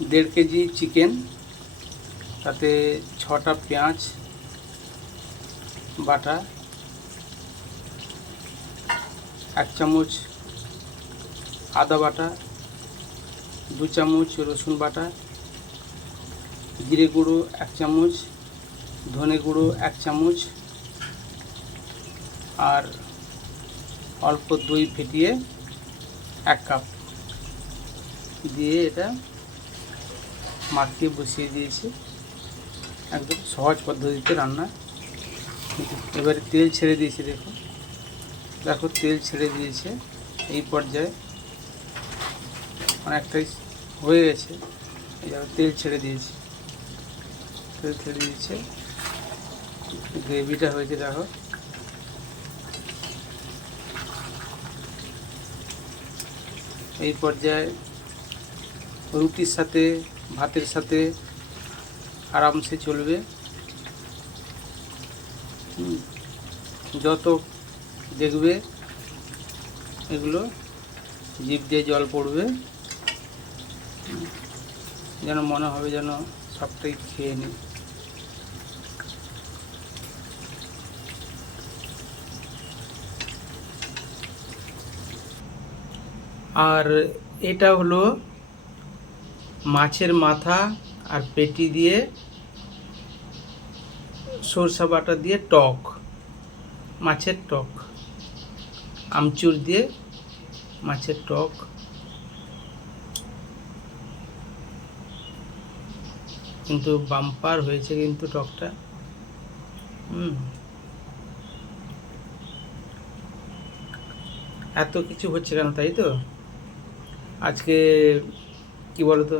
1.5 KG chicken, তাতে 6টা পেঁয়াজ বাটা, 1 চামচ আদা বাটা, 2 চামচ রসুন বাটা, জিরে গুঁড়ো 1 চামচ, ধনে গুঁড়ো 1 চামচ, আর অল্প দই ফেটিয়ে 1 কাপ দিয়ে এটা মাখিয়ে বসিয়ে দিয়েছি। একদম সহজ পদ্ধতিতে রান্না। এবারে তেল ছেড়ে দিয়েছি, দেখো তেল ছেড়ে দিয়েছে। এই পর্যায়ে অনেকটাই হয়ে গেছে, এই দেখো তেল ছেড়ে দিয়েছি, গ্রেভিটা হয়েছে দেখো। এই পর্যায়ে রুটির সাথে ভাতের সাথে আরামসে চলবে। যত দেখবে এগুলো জিভ দিয়ে জল পড়বে, যেন মনে হবে যেন সবটাই খেয়ে নিই। আর এটা হলো মাছের মাথা আর পেটি দিয়ে সরষা বাটা দিয়ে টক, মাছের টক, আমচুর দিয়ে মাছের টক। কিন্তু বাম্পার হয়েছে কিন্তু টকটা। এত কিছু হচ্ছে কেন, তাই তো? আজকে কি বলতো,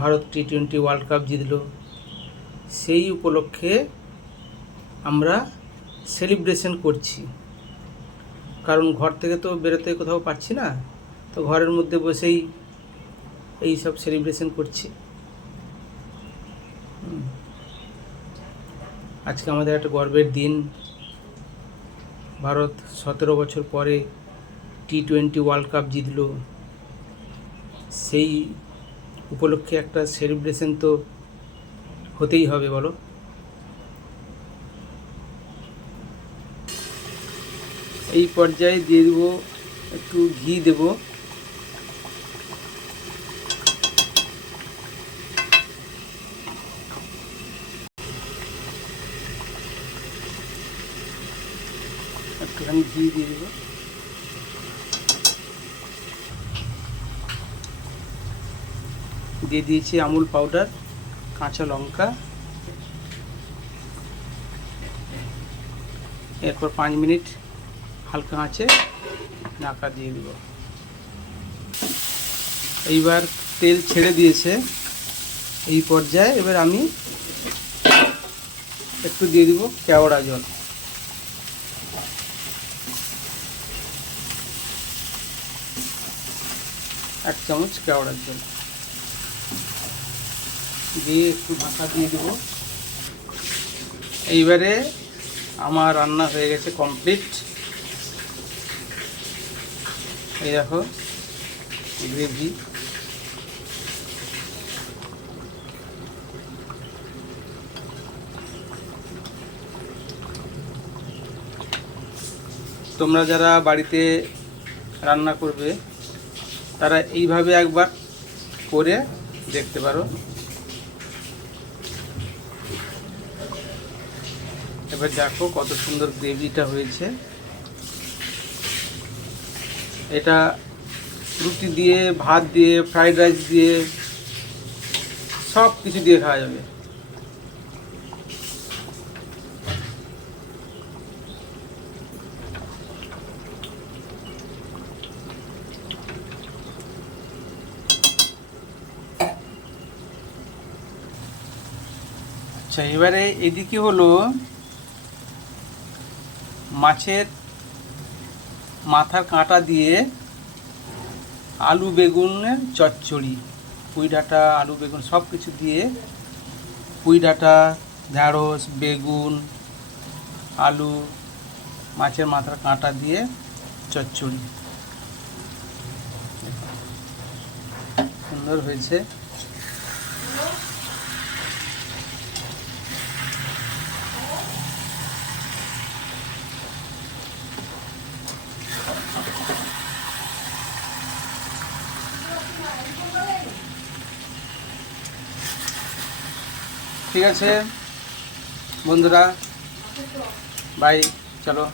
ভারত T20 ওয়ার্ল্ড কাপ জিতলো, সেই উপলক্ষে আমরা সেলিব্রেশন করছি। কারণ ঘর থেকে তো বেরোতে কোথাও পাচ্ছি না, তো ঘরের মধ্যে বসেই এই সব সেলিব্রেশন করছি। আজকে আমাদের একটা গর্বের দিন। ভারত 17 বছর পরে T20 ওয়ার্ল্ড কাপ জিতলো, সেই উপলক্ষে একটা সেলিব্রেশন তো হতেই হবে, বলো। এই পর্যায়ে দিয়ে দেবো একটু ঘি, দেব একটুখানি ঘি দিয়ে দেবো। দিয়ে দিয়েছি আমুল পাউডার, কাঁচা লঙ্কা। এরপর 5 মিনিট হালকা আঁচে ঢাকা দিয়ে দেব। এইবার তেল ছেড়ে দিয়েছে। এই পর্যায়ে এবার আমি একটু দিয়ে দিব কেওড়া জল, এক চামচ কেওড়ার জল দিয়ে একটু ঢাকা দিয়ে দেব। এইবারে আমার রান্না হয়ে গেছে কমপ্লিট। এই দেখো গ্রেভি। তোমরা যারা বাড়িতে রান্না করবে তারা এইভাবে একবার করে দেখতে পারো। এবার দেখো কত সুন্দর গ্রেভিটা হয়েছে। এটা রুটি দিয়ে, ভাত দিয়ে, ফ্রাইড রাইস দিয়ে, সব কিছু দিয়ে খাওয়া যাবে। আচ্ছা, এবারে এদিকে হলো মাছের মাথার কাঁটা দিয়ে আলু বেগুনের চচ্চড়ি। পুঁই ডাঁটা, আলু বেগুন সব কিছু দিয়ে, পুঁই ডাঁটা, ঢ্যাঁড়স, বেগুন, আলু, মাছের মাথার কাঁটা চচ্চড়ি। সুন্দর সুন্দর হয়েছে। ঠিক আছে বন্ধুরা, বাই, চলো।